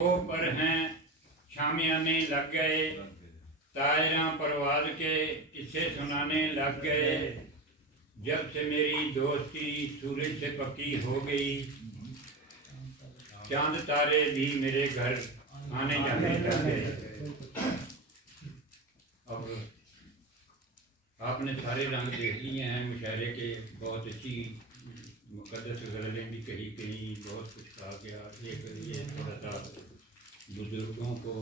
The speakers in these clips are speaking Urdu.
وہ پر ہیں شامیانے لگ گئے، طائراں پرواز کے قصے سنانے لگ گئے۔ جب سے میری دوستی سورج سے پکی ہو گئی، چاند تارے بھی میرے گھر آنے جانے لگ گئے۔ اب آپ نے سارے رنگ دیکھ لیے ہیں مشاعرے کے، بہت اچھی مقدس غزلیں بھی کہی گئی، بہت کچھ کہا گیا۔ یہ تھوڑا سا بزرگوں کو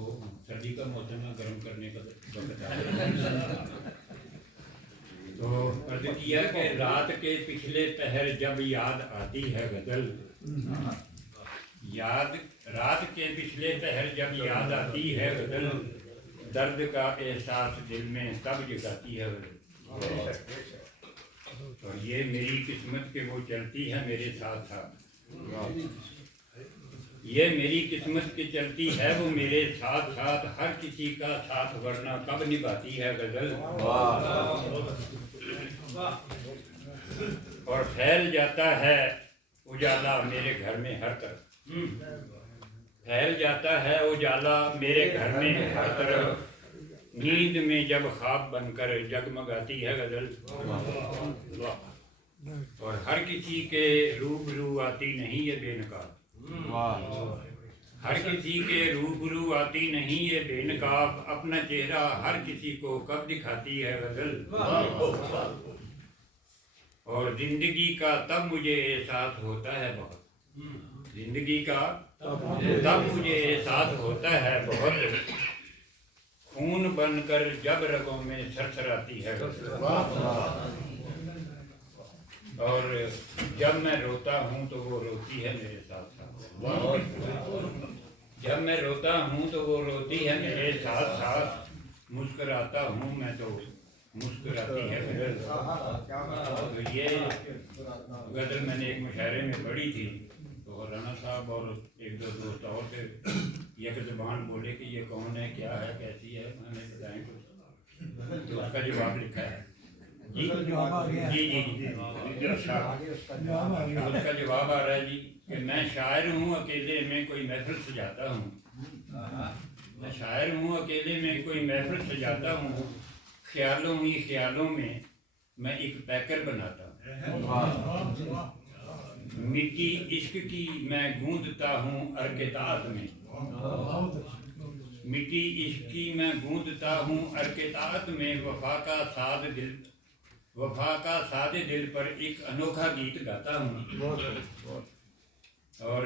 سردی کا موسم ہے، گرم کرنے کا وقت ہے۔ تو عرض کیا کہ رات کے پچھلے پہر جب یاد آتی ہے غزل، رات کے پچھلے پہر جب یاد آتی ہے غزل، درد کا احساس دل میں تب جگاتی ہے غزل۔ اور یہ میری قسمت کہ وہ چلتی ہے میرے ساتھ ساتھ، یہ میری قسمت کی چلتی ہے وہ میرے ساتھ ساتھ، ہر کسی کا ساتھ ورنہ کب نبھاتی ہے غزل۔ اور پھیل جاتا ہے اجالا میرے گھر میں ہر طرف، پھیل جاتا ہے اجالا میرے گھر میں ہر طرف، نیند میں جب خواب بن کر جگمگاتی ہے غزل۔ اور ہر کسی کے روبرو آتی نہیں یہ بے نقاب، ہر کسی کے روبرو آتی نہیں یہ بے نقاب، اپنا چہرہ ہر کسی کو کب دکھاتی ہے غزل۔ اور زندگی کا تب مجھے احساس ہوتا ہے بہت، زندگی کا تب مجھے احساس ہوتا ہے بہت، خون بن کر جب رگوں میں سرسراتی ہے غزل۔ اور جب میں روتا ہوں تو وہ روتی ہے میرے ساتھ ساتھ، جب میں روتا ہوں تو وہ روتی ہے میرے ساتھ ساتھ، مسکراتا ہوں میں تو مسکراتی ہے غزل۔ تو یہ غزل میں نے ایک مشاعرے میں پڑھی تھی، تو رانا صاحب اور ایک دو دوست اور سے یک زبان بولے کہ یہ کون ہے، کیا ہے، کیسی ہے، میں نے بتائیں تو اس کا جواب لکھا ہے۔ جی جی اس کا جواب آ رہا ہے جی کہ میں شاعر ہوں اکیلے میں کوئی محفل سجاتا ہوں، میں شاعر ہوں اکیلے میں کوئی محفل سجاتا ہوں، خیالوں ہی خیالوں میں میں ایک پیکر بناتا ہوں، مٹی عشق کی میں گوندتا ہوں ارکتات میں، مٹی عشق کی میں گوندتا ہوں ارکتات میں، وفا کا سادے دل پر ایک انوکھا گیت گاتا ہوں۔ اور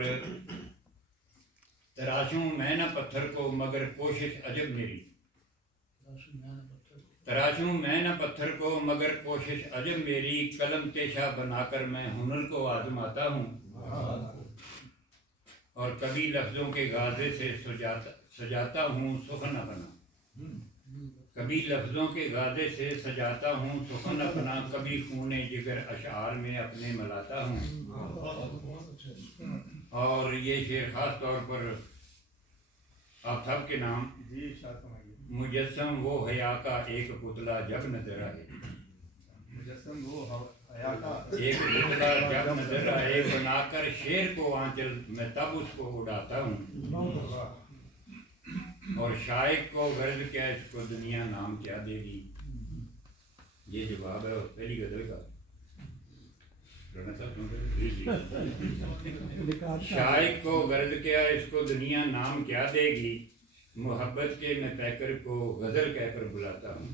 تراشوں میں نہ پتھر کو مگر کوشش عجب میری، تراشوں میں نہ پتھر کو مگر کوشش عجب میری، قلم پیشہ بنا کر میں ہنر کو آزماتا ہوں، اور کبھی لفظوں کے غازے سے سجاتا ہوں سخن اپنا، کبھی لفظوں کے غازے سے سجاتا ہوں سخن اپنا، کبھی خون جگر اشعار میں اپنے ملاتا ہوں۔ اور یہ شعر خاص طور پر آپ سب کے نام، مجسم وہ حیا کا ایک پتلا جب نظر آئے، مجسم وہ حیا کا ایک پتلا جب نظر آئے، بنا کر شعر کو آنچل میں تب اس کو اڑاتا ہوں، اور شائق کو غرض کیا اس کو دنیا نام کیا دے گی۔ یہ جواب ہے پہلی غزل کا۔ شائق کو غرض کیا اس کو دنیا نام کیا دے گی، محبت کے میں پیکر کو غزل کہہ کر بلاتا ہوں۔